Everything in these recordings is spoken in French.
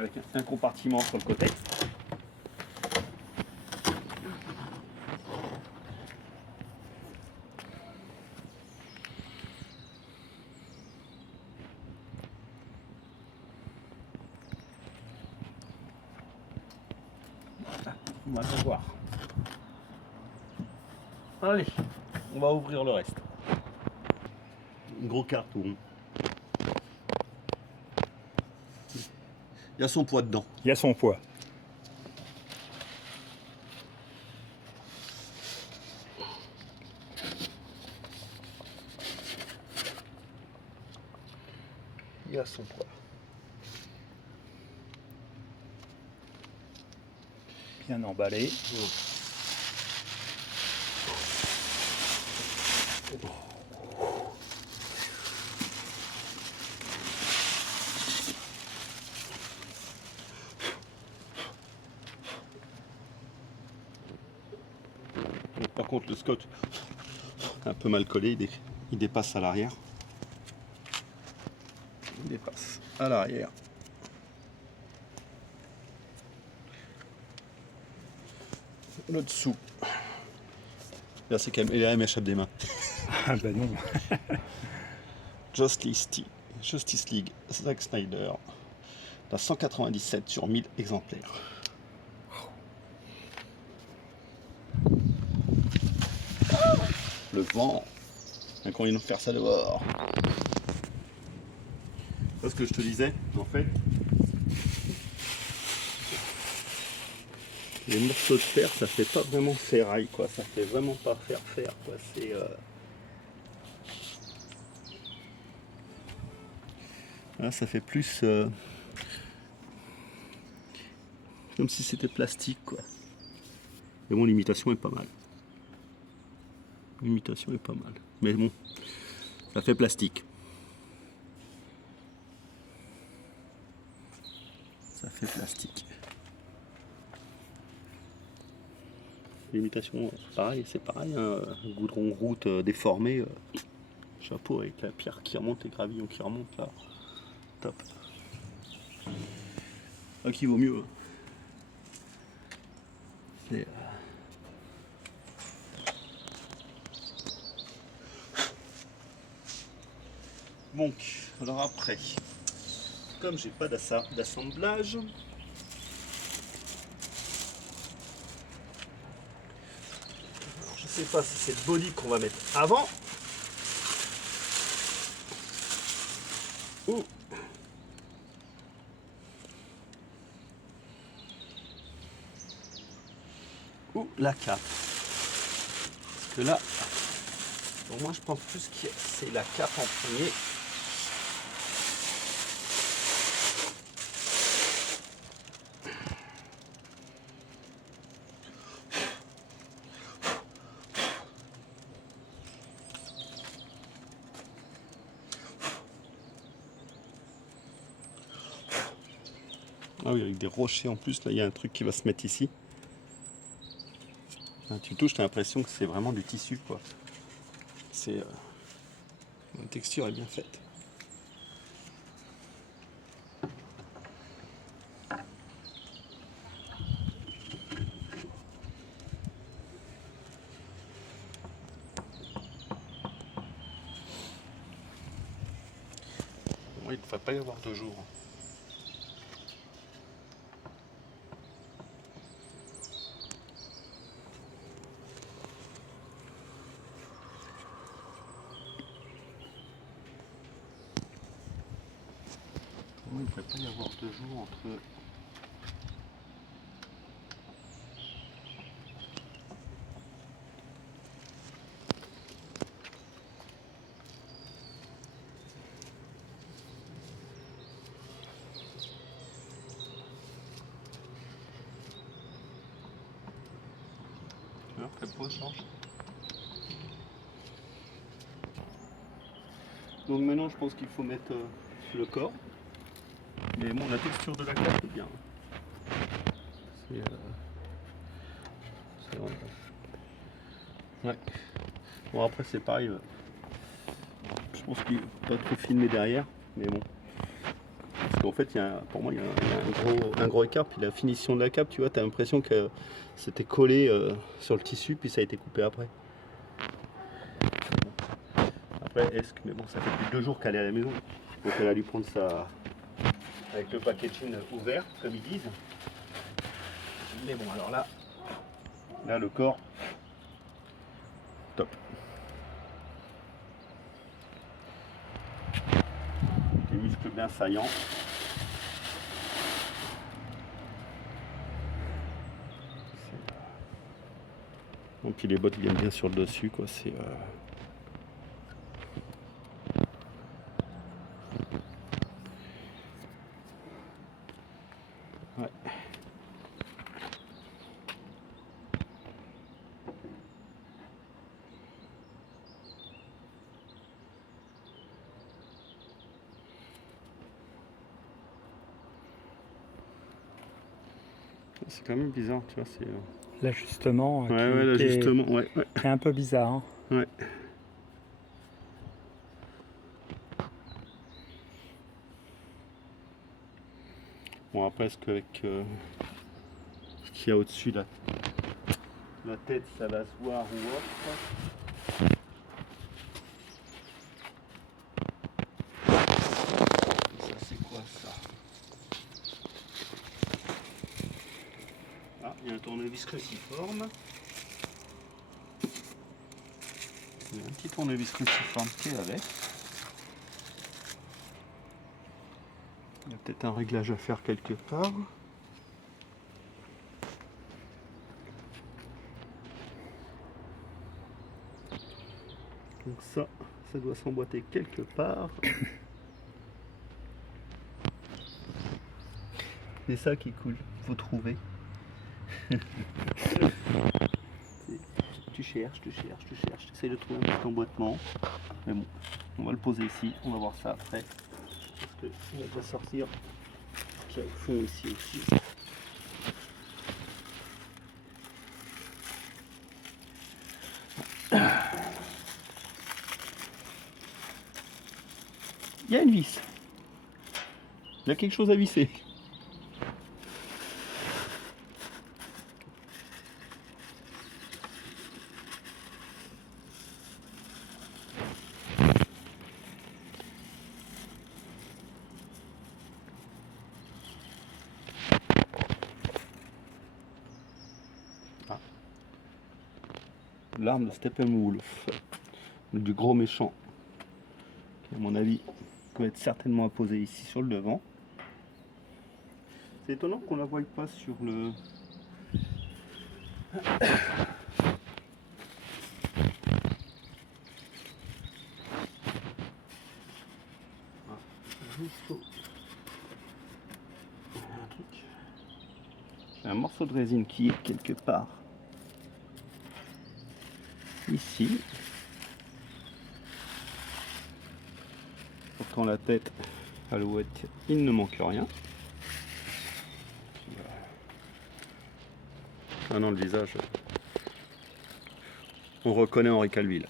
avec un compartiment sur le côté. Voilà, on va bien voir. Allez, on va ouvrir le reste. Gros carton. Il y a son poids dedans. Il y a son poids. Il y a son poids. Bien emballé. Par contre, le scotch un peu mal collé, il dépasse à l'arrière. Il dépasse à l'arrière. Le dessous. Là, c'est quand même. Et là, il m'échappe des mains. Ah ben non. Justice League, Zack Snyder. La 197 sur 1000 exemplaires. Le vent. Quand ils vont faire ça dehors. C'est ce que je te disais, en fait. Les morceaux de fer, ça fait pas vraiment ferraille, quoi. Ça fait vraiment pas fer, quoi. C'est là, ça fait plus comme si c'était plastique, quoi. Mais bon, l'imitation est pas mal. L'imitation est pas mal. Mais bon, ça fait plastique. Ça fait plastique. L'imitation, pareil, c'est pareil. Hein, goudron route déformé. Chapeau avec la pierre qui remonte, les gravillons qui remontent là. Top. Ah, qui vaut mieux. C'est. Donc, alors après, comme j'ai pas d'assemblage, je sais pas si c'est le body qu'on va mettre avant ou la cape. Parce que là, pour moi je pense plus que c'est la cape en premier. Ah oui, avec des rochers en plus, là il y a un truc qui va se mettre ici. Là, tu touches, t'as l'impression que c'est vraiment du tissu, quoi. C'est la texture est bien faite. Moi, il ne devrait pas y avoir de jour. Moi, il ne devrait pas y avoir de jour entre. Alors, quelle pose change. Donc maintenant, je pense qu'il faut mettre le corps. Mais bon, la texture de la cape est bien. C'est vrai. Ouais. Bon, après, c'est pareil. Je pense qu'il ne faut pas trop filmer derrière. Mais bon, En fait, pour moi, il y a un gros écart. Puis la finition de la cape, tu vois, tu as l'impression que c'était collé sur le tissu, puis ça a été coupé après. Après, mais bon, ça fait plus de 2 jours qu'elle est à la maison. Donc elle a dû prendre ça avec le packaging ouvert, comme ils disent. Mais bon, alors là le corps, top. Les muscles bien saillants. Et puis les bottes viennent bien sur le dessus, quoi. C'est ouais. C'est quand même bizarre, tu vois. C'est L'ajustement ouais, l'ajustement, ouais. est un peu bizarre. Hein. Ouais. Bon, après, est-ce qu'avec ce qu'il y a au-dessus, la tête, ça va se voir ou autre. Ça, c'est quoi ça? Ah, il y a un tournevis cruciforme. Il y a un petit tournevis cruciforme qui est avec. Il y a peut-être un réglage à faire quelque part. Donc ça doit s'emboîter quelque part. C'est ça qui est cool, faut trouver. Tu cherches, tu essaies de trouver un petit emboîtement. Mais bon, on va le poser ici, on va voir ça après. Parce que on va déjà sortir. Qui est au fond ici aussi. Il y a une vis. Il y a quelque chose à visser. Ah. L'arme de Steppenwolf, du gros méchant, qui à mon avis peut être certainement à poser ici sur le devant. C'est étonnant qu'on la voie pas sur le... J'ai un morceau de résine qui est quelque part ici. Pourtant la tête, alouette, il ne manque rien. Ah non, le visage, on reconnaît Henri Calville.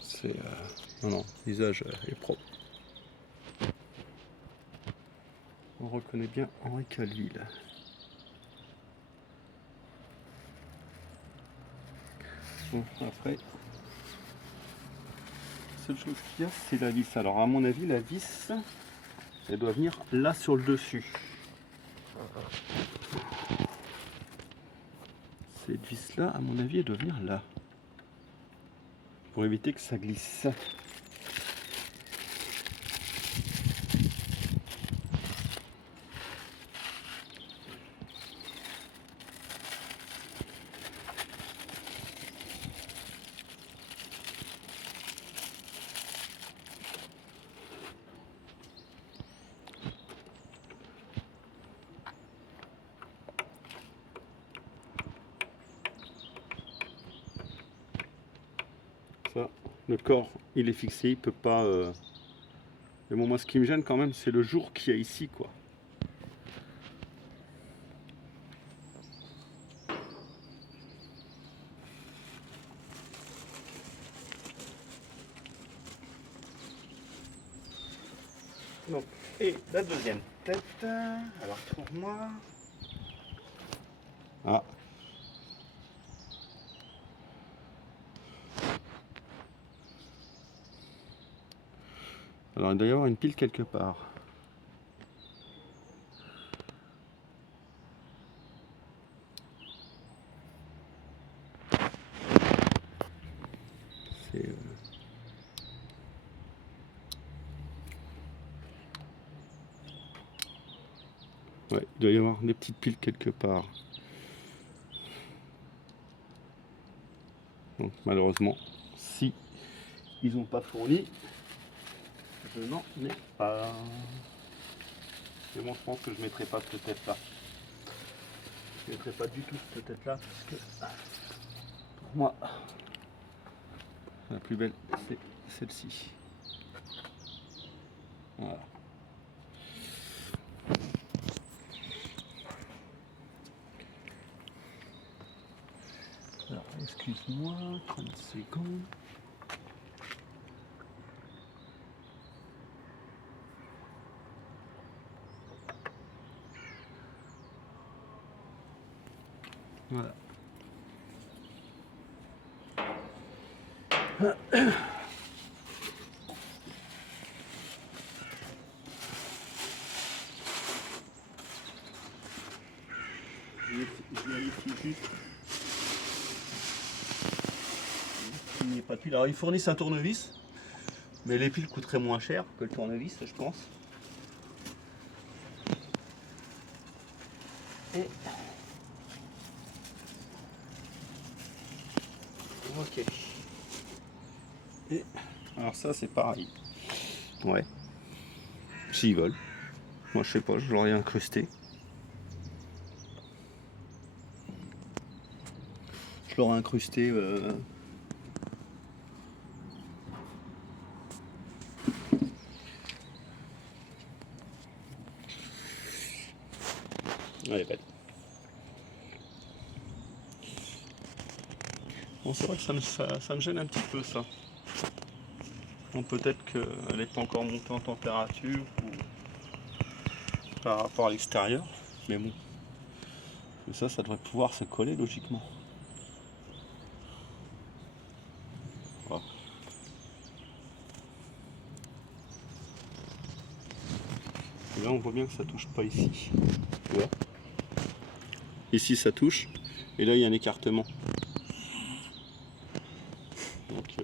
C'est non, le visage est propre. On reconnaît bien Henri Calville. Bon, après, la seule chose qu'il y a, c'est la vis. Alors, à mon avis, la vis, elle doit venir là sur le dessus. Cette vis-là, à mon avis, elle doit venir là. Pour éviter que ça glisse. Ça, le corps, il est fixé, il peut pas... Mais bon, moi, ce qui me gêne quand même, c'est le jour qu'il y a ici, quoi. Donc, et la deuxième tête. Alors pour moi. Ah. Alors il doit y avoir une pile quelque part. C'est ouais, il doit y avoir des petites piles quelque part. Donc malheureusement, si ils n'ont pas fourni, je n'en ai pas. Mais bon, je pense que je ne mettrai pas cette tête là. Je ne mettrai pas du tout cette tête là parce que pour moi, la plus belle c'est celle-ci. Voilà. Alors, excuse-moi, 30 secondes. Voilà. Je vérifie juste. Il n'y a pas de pile. Alors ils fournissent un tournevis, mais les piles coûteraient moins cher que le tournevis, je pense. Et ok. Et alors ça c'est pareil. Ouais. S'ils veulent. Moi je sais pas, je l'aurais incrusté. Je l'aurais incrusté. Elle est belle. Bon, c'est vrai que ça me gêne un petit peu ça. Bon, peut-être qu'elle n'est pas encore montée en température ou par rapport à l'extérieur, mais bon. Mais ça devrait pouvoir se coller logiquement. Voilà. Et là on voit bien que ça touche pas ici. Tu vois ? Ici ça touche, et là il y a un écartement. Donc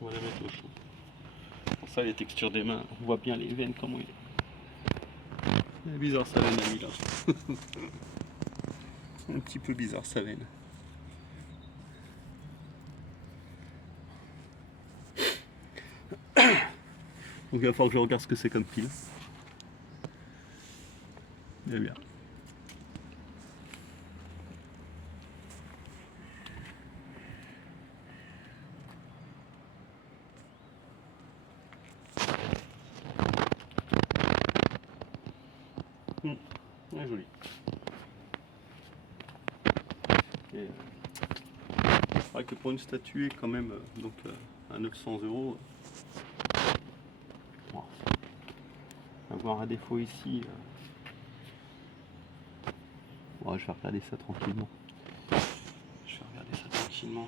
on va la mettre au chaud. Pour ça les textures des mains, on voit bien les veines comment il est. C'est bizarre sa veine à lui là. Un petit peu bizarre sa veine. Donc il va falloir que je regarde ce que c'est comme pile. Eh bien. Ouais, joli. Et, c'est vrai que pour une statuette quand même, donc à 900 €, bon, avoir un défaut ici, ouais, je vais regarder ça tranquillement. Je vais regarder ça tranquillement.